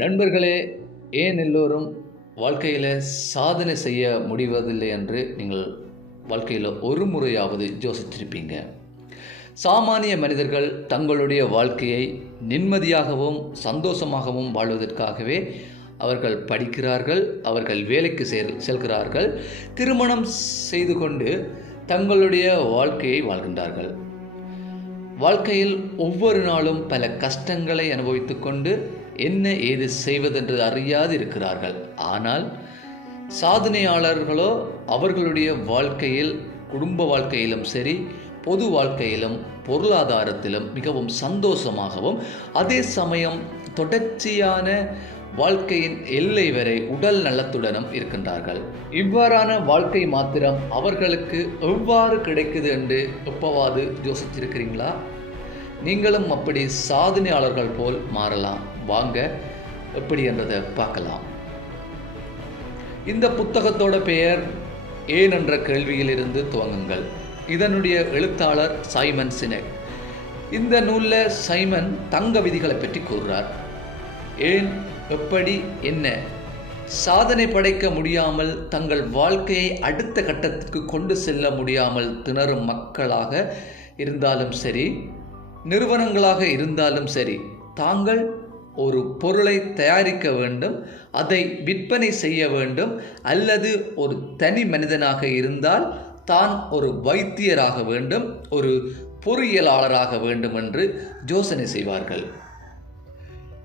நண்பர்களே, ஏன் எல்லோரும் வாழ்க்கையில் சாதனை செய்ய முடிவதில்லை என்று நீங்கள் வாழ்க்கையில் ஒரு முறையாவது யோசித்திருப்பீங்க. சாமானிய மனிதர்கள் தங்களுடைய வாழ்க்கையை நிம்மதியாகவும் சந்தோஷமாகவும் வாழ்வதற்காகவே அவர்கள் படிக்கிறார்கள், அவர்கள் வேலைக்கு செல்கிறார்கள், திருமணம் செய்து கொண்டு தங்களுடைய வாழ்க்கையை வாழ்கின்றார்கள். வாழ்க்கையில் ஒவ்வொரு நாளும் பல கஷ்டங்களை அனுபவித்து கொண்டு என்ன ஏது செய்வதென்று அறியாது இருக்கிறார்கள். ஆனால் சாதனையாளர்களோ அவர்களுடைய வாழ்க்கையில், குடும்ப வாழ்க்கையிலும் சரி, பொது வாழ்க்கையிலும் பொருளாதாரத்திலும் மிகவும் சந்தோஷமாகவும், அதே சமயம் தொடர்ச்சியான வாழ்க்கையின் எல்லை வரை உடல் நலத்துடனும் இருக்கின்றார்கள். இவ்வாறான வாழ்க்கை மாத்திரம் அவர்களுக்கு எவ்வாறு கிடைக்குது என்று எப்பவாது யோசிச்சிருக்கிறீங்களா? நீங்களும் அப்படி சாதனையாளர்கள் போல் மாறலாம். வாங்க எப்படி என்றதை பார்க்கலாம். இந்த புத்தகத்தோட பெயர் ஏன் என்ற கேள்வியிலிருந்து துவங்குங்கள். இதனுடைய எழுத்தாளர் சைமன் சினெக். இந்த நூலில் சைமன் தங்க விதிகளை பற்றி கூறுகிறார். ஏன், எப்படி, என்ன சாதனை படைக்க முடியாமல், தங்கள் வாழ்க்கையை அடுத்த கட்டத்திற்கு கொண்டு செல்ல முடியாமல் திணறும் மக்களாக இருந்தாலும் சரி, நிறுவனங்களாக இருந்தாலும் சரி, தாங்கள் ஒரு பொருளை தயாரிக்க வேண்டும், அதை விற்பனை செய்ய வேண்டும், அல்லது ஒரு தனி மனிதனாக இருந்தால் தான் ஒரு வைத்தியராக வேண்டும், ஒரு பொறியியலாளராக வேண்டும் என்று யோசனை செய்வார்கள்.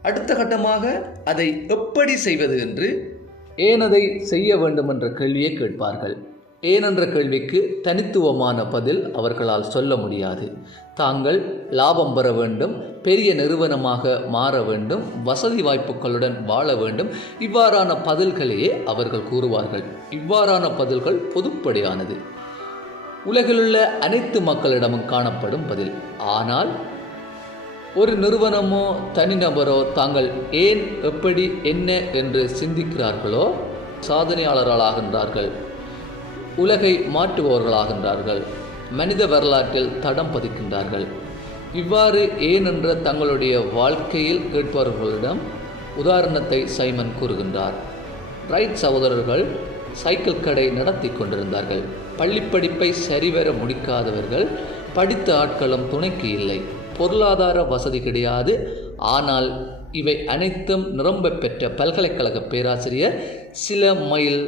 அடுத்த கட்டமாக அதை எப்படி செய்வது என்று, ஏன் அதை செய்ய வேண்டும் என்ற கேள்வியை கேட்பார்கள். ஏன் என்ற கேள்விக்கு தனித்துவமான பதில் அவர்களால் சொல்ல முடியாது. தாங்கள் லாபம் பெற வேண்டும், பெரிய நிறுவனமாக மாற வேண்டும், வசதி வாய்ப்புகளுடன் வாழ வேண்டும், இவ்வாறான பதில்களையே அவர்கள் கூறுவார்கள். இவ்வாறான பதில்கள் பொதுப்படையானது, உலகிலுள்ள அனைத்து மக்களிடமும் காணப்படும் பதில். ஆனால் ஒரு நிறுவனமோ தனிநபரோ தாங்கள் ஏன், எப்படி, என்ன என்று சிந்திக்கிறார்களோ சாதனையாளர்களாகின்றார்கள், உலகை மாற்றுபவர்களாகின்றார்கள், மனித வரலாற்றில் தடம் பதிக்கின்றார்கள். இவ்வாறு ஏன் என்ற தங்களுடைய வாழ்க்கையில் கேட்பவர்களிடம் உதாரணத்தை சைமன் கூறுகின்றார். ரைட் சகோதரர்கள் சைக்கிள் கடை நடத்தி கொண்டிருந்தார்கள். பள்ளிப்படிப்பை சரிவர முடிக்காதவர்கள், படித்த ஆட்களும் துணைக்கு இல்லை, பொருளாதார வசதி கிடையாது. ஆனால் இவை அனைத்தும் நிரம்ப பெற்ற பல்கலைக்கழக பேராசிரியர் சில மைல்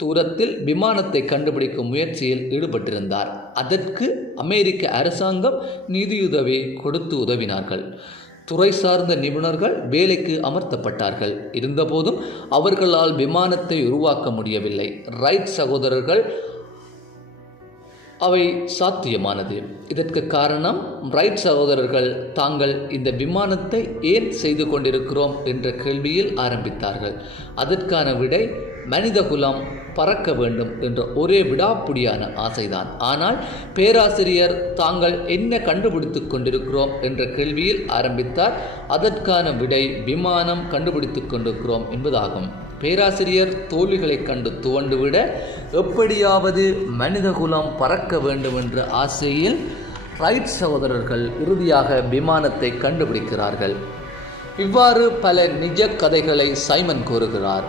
தூரத்தில் விமானத்தை கண்டுபிடிக்கும் முயற்சியில் ஈடுபட்டிருந்தார். அதற்கு அமெரிக்க அரசாங்கம் நிதியுதவி கொடுத்து உதவினார்கள். துறை சார்ந்த நிபுணர்கள் வேலைக்கு அமர்த்தப்பட்டார்கள். இருந்தபோதும் அவர்களால் விமானத்தை உருவாக்க முடியவில்லை. ரைட் சகோதரர்கள் அவை சாத்தியமானது. இதற்கு காரணம், ரைட் சகோதரர்கள் தாங்கள் இந்த விமானத்தை ஏன் செய்து கொண்டிருக்கிறோம் என்ற கேள்வியில் ஆரம்பித்தார்கள். அதற்கான விடை மனித குலம் பறக்க வேண்டும் என்ற ஒரே விடாப்புடியான ஆசைதான். ஆனால் பேராசிரியர் தாங்கள் என்ன கண்டுபிடித்து கொண்டிருக்கிறோம் என்ற கேள்வியில் ஆரம்பித்தார். அதற்கான விடை விமானம் கண்டுபிடித்து கொண்டிருக்கிறோம் என்பதாகும். பேராசிரியர் தோல்விகளை கண்டு துவண்டுவிட, எப்படியாவது மனித குலம் பறக்க வேண்டும் என்ற ஆசையில் ரைட் சகோதரர்கள் இறுதியாக விமானத்தை கண்டுபிடிக்கிறார்கள். இவ்வாறு பல நிஜ கதைகளை சைமன் கூறுகிறார்.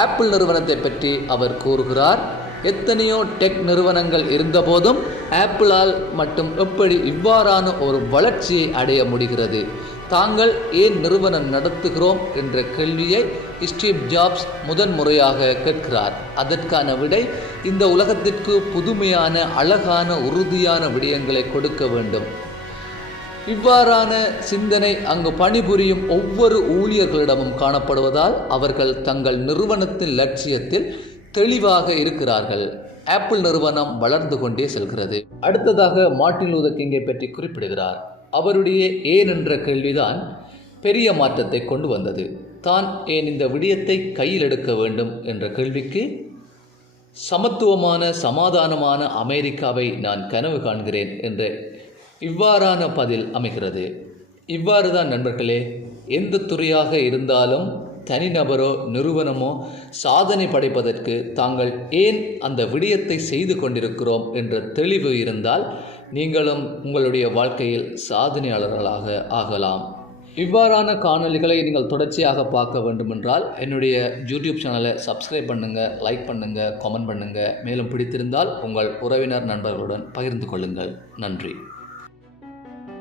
ஆப்பிள் நிறுவனத்தை பற்றி அவர் கூறுகிறார். எத்தனையோ டெக் நிறுவனங்கள் இருந்தபோதும் ஆப்பிளால் மட்டும் எப்படி இவ்வாறான ஒரு வளர்ச்சியை அடைய முடிகிறது? தாங்கள் ஏன் நிறுவனம் நடத்துகிறோம் என்ற கேள்வியை ஸ்டீவ் ஜாப்ஸ் முதன்முறையாக கேட்கிறார். அதற்கான விடை, இந்த உலகத்திற்கு புதுமையான, அழகான, உறுதியான விடயங்களை கொடுக்க வேண்டும். இவ்வாறான சிந்தனை அங்கு பணிபுரியும் ஒவ்வொரு ஊழியர்களிடமும் காணப்படுவதால் அவர்கள் தங்கள் நிறுவனத்தின் லட்சியத்தில் தெளிவாக இருக்கிறார்கள். ஆப்பிள் நிறுவனம் வளர்ந்து கொண்டே செல்கிறது. அடுத்ததாக மார்ட்டின் லூதர் கிங்கை பற்றி குறிப்பிடுகிறார். அவருடைய ஏன் என்ற கேள்விதான் பெரிய மாற்றத்தை கொண்டு வந்தது. தான் ஏன் இந்த விடயத்தை கையில் எடுக்க வேண்டும் என்ற கேள்விக்கு, சமத்துவமான, சமாதானமான அமெரிக்காவை நான் கனவு காண்கிறேன் என்ற இவ்வாறான பதில் அமைகிறது. இவ்வாறு தான் நண்பர்களே, எந்த துறையாக இருந்தாலும் தனிநபரோ நிறுவனமோ சாதனை படைப்பதற்கு தாங்கள் ஏன் அந்த விடயத்தை செய்து கொண்டிருக்கிறோம் என்ற தெளிவு இருந்தால் நீங்களும் உங்களுடைய வாழ்க்கையில் சாதனையாளர்களாக ஆகலாம். இவ்வாறான காணொளிகளை நீங்கள் தொடர்ச்சியாக பார்க்க வேண்டுமென்றால் என்னுடைய யூடியூப் சேனலை சப்ஸ்கிரைப் பண்ணுங்கள், லைக் பண்ணுங்கள், கமெண்ட் பண்ணுங்கள். மேலும் பிடித்திருந்தால் உங்கள் உறவினர் நண்பர்களுடன் பகிர்ந்து கொள்ளுங்கள். நன்றி.